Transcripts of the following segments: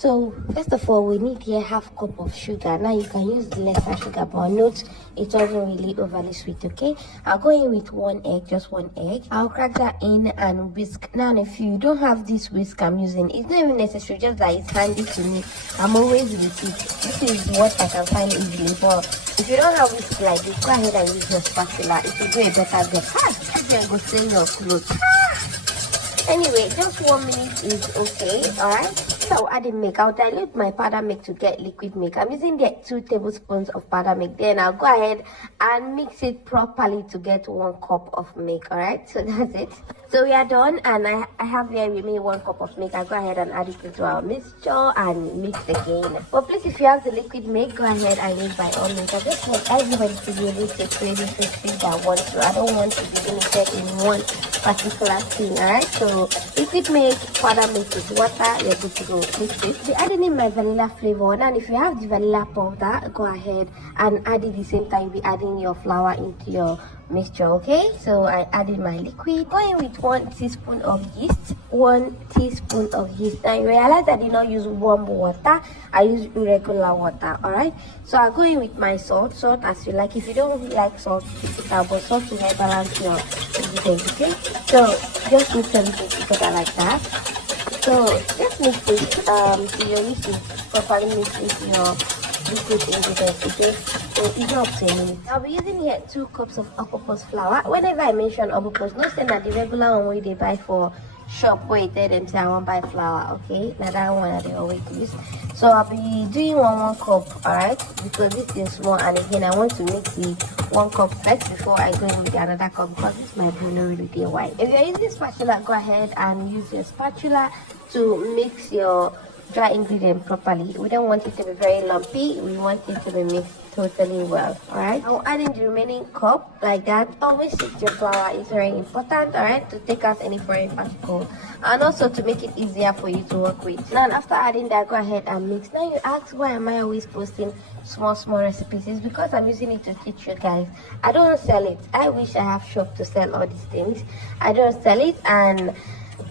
So first of all, we need here half cup of sugar. Now you can use the lesser sugar, but note it wasn't really overly sweet. Okay, I'll go in with 1 egg, just 1 egg. I'll crack that in and whisk. Now if you don't have this whisk I'm using, it's not even necessary, just that it's handy to me. I'm always with it. This is what I can find easily, but if you don't have whisk like this, go ahead and use your spatula. It will do a better job. You're going to stain your clothes. Anyway, just 1 minute is okay. All right, so I'll add in milk. I'll dilute my powder milk to get liquid milk. I'm using the 2 tablespoons of powder milk. Then I'll go ahead and mix it properly to get 1 cup of milk. All right, so that's it. So we are done, and I have here with me 1 cup of milk. I'll go ahead and add it into our mixture and mix again. But please, if you have the liquid milk, go ahead and use by all means. I just want everybody to be able to create this that wants to. I don't want to be limited in one particular thing. All right, so liquid milk, powder milk with water, you're good to go. Mix it. Be adding in my vanilla flavor. And if you have the vanilla powder, go ahead and add it the same time you'll be adding your flour into your mixture. Okay, so I added my liquid. Going with 1 teaspoon of yeast. 1 teaspoon of yeast. Now you realize I did not use warm water, I used regular water. All right, so I'll go in with my salt as you like. If you don't like salt, keep it out, but salt will help balance your ingredients. Okay, so just mix everything together like that. So just mix it to your yeast is properly mixed into your liquid ingredients. Okay, so it's up to a minute. I'll be using here 2 cups of all-purpose flour. Whenever I mention all-purpose, not saying that the regular one way they buy for shop where they tell them say I won't buy flour. Okay, now that one that they always use. So I'll be doing 1 cup. All right, because this is small, and again I want to mix the 1 cup first before I go in with the another cup, because this might be really dear white. If you're using spatula, go ahead and use your spatula to mix your dry ingredient properly. We don't want it to be very lumpy, we want it to be mixed totally well. All right, I'll add in the remaining cup like that. Always shake your flour, it's very important, all right, to take out any foreign particles and also to make it easier for you to work with. Now after adding that, go ahead and mix. Now you ask, why am I always posting small recipes? It's because I'm using it to teach you guys. I don't sell it. I wish I have shop to sell all these things. I don't sell it, and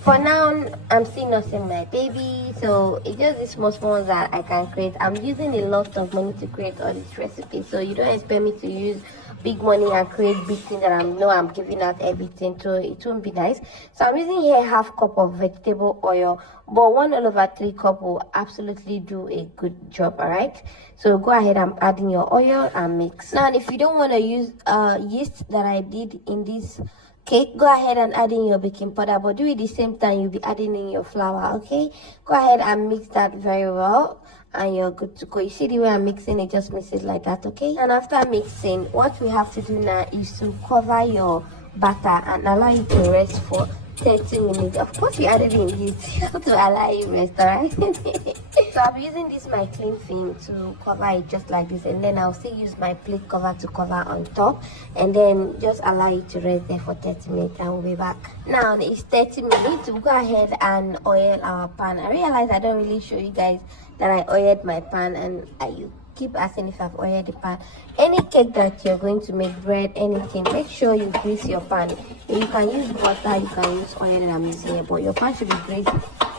for now I'm still nursing my baby, so it's just these small ones that I can create. I'm using a lot of money to create all these recipes, so you don't expect me to use big money and create big things that I'm giving out everything, so it won't be nice. So I'm using here half cup of vegetable oil, but 1/3 cup will absolutely do a good job. All right, so go ahead and adding your oil and mix. Now if you don't want to use yeast that I did in this cake, go ahead and add in your baking powder, but do it the same time you'll be adding in your flour. Okay, go ahead and mix that very well, and you're good to go. You see the way I'm mixing it, just mix it like that. Okay, and after mixing, what we have to do now is to cover your batter and allow it to rest for 30 minutes. Of course we added in this to allow you rest. All right. So I'll be using this my cling film to cover it just like this, and then I'll still use my plate cover to cover on top, and then just allow it to rest there for 30 minutes, and we'll be back. Now it's 30 minutes. We'll go ahead and oil our pan. I realize I don't really show you guys that I oiled my pan, and you keep asking if I've oiled the pan. Any cake that you're going to make, bread, anything, make sure you grease your pan. You can use butter, you can use oil, and I'm using it, but your pan should be greased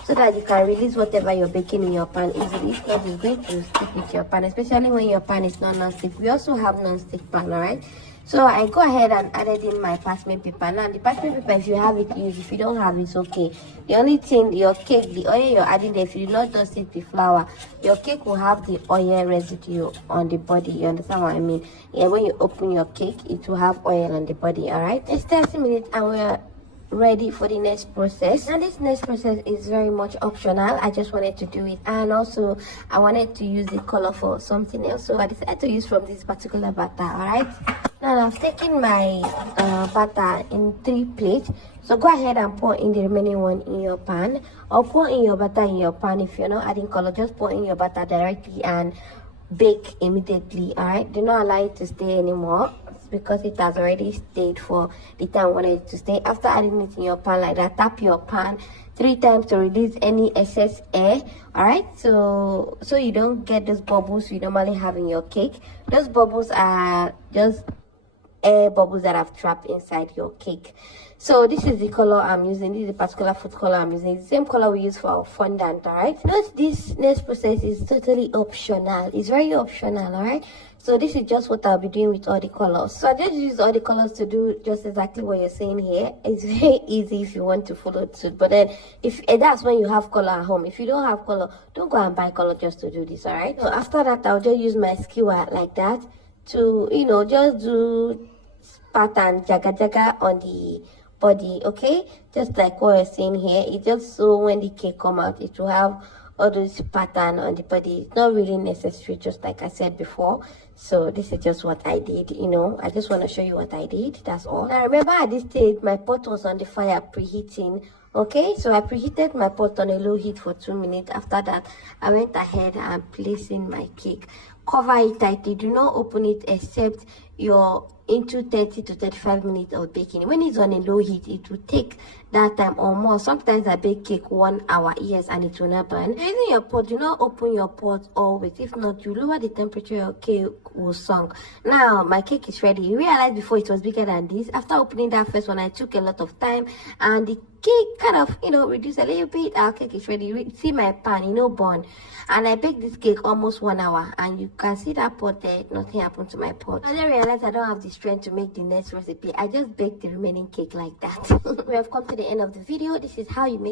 so that you can release whatever you're baking in your pan easily. If not, it's going to stick with your pan, especially when your pan is not non-stick. We also have non-stick pan. All right, so I go ahead and added in my parchment paper. Now the parchment paper, if you have it, use. If you don't have it, it's okay. The only thing, your cake, the oil you're adding there, if you do not just stick the flour, your cake will have the oil residue on the body. You understand what I mean? Yeah, when you open your cake, it will have oil on the body. All right, it's 30 minutes and we're ready for the next process. And this next process is very much optional. I just wanted to do it, and also I wanted to use the color for something else, so I decided to use from this particular batter. All right, now I've taken my batter in 3 plates, so go ahead and pour in the remaining one in your pan, or pour in your batter in your pan. If you're not adding color, just pour in your batter directly and bake immediately. All right, do not allow it to stay anymore, because it has already stayed for the time you wanted it to stay. After adding it in your pan like that, tap your pan 3 times to release any excess air. All right, so you don't get those bubbles you normally have in your cake. Those bubbles are just air bubbles that have trapped inside your cake. So this is the color I'm using. This is the particular food color I'm using. It's the same color we use for our fondant, all right? Note this next process is totally optional. It's very optional, all right? So this is just what I'll be doing with all the colors. So I just use all the colors to do just exactly what you're saying here. It's very easy if you want to follow suit. But then if that's when you have color at home. If you don't have color, don't go and buy color just to do this, all right? So after that, I'll just use my skewer like that to, you know, just do pattern jaga jaga on the body, okay? Just like what you're seeing here. It's just so when the cake come out, it will have all those pattern on the body. It's not really necessary, just like I said before. So this is just what I did, you know. I just want to show you what I did, that's all. Now remember at this stage my pot was on the fire preheating, okay? So I preheated my pot on a low heat for 2 minutes. After that, I went ahead and placed in my cake. Cover it tightly, do not open it except you're into 30 to 35 minutes of baking. When it's on a low heat, it will take that time or more. Sometimes I bake cake 1 hour, yes, and it will not burn. Using your pot, do not open your pot always. If not, you lower the temperature, your cake will sink. Now my cake is ready. You realize before it was bigger than this. After opening that first one, I took a lot of time and the cake kind of, you know, reduced a little bit. Our cake is ready. You see my pan, you know, burn. And I baked this cake almost 1 hour, and you can see that pot there. Nothing happened to my pot. I then realized I don't have the strength to make the next recipe. I just baked the remaining cake like that. We have come to the end of the video. This is how you make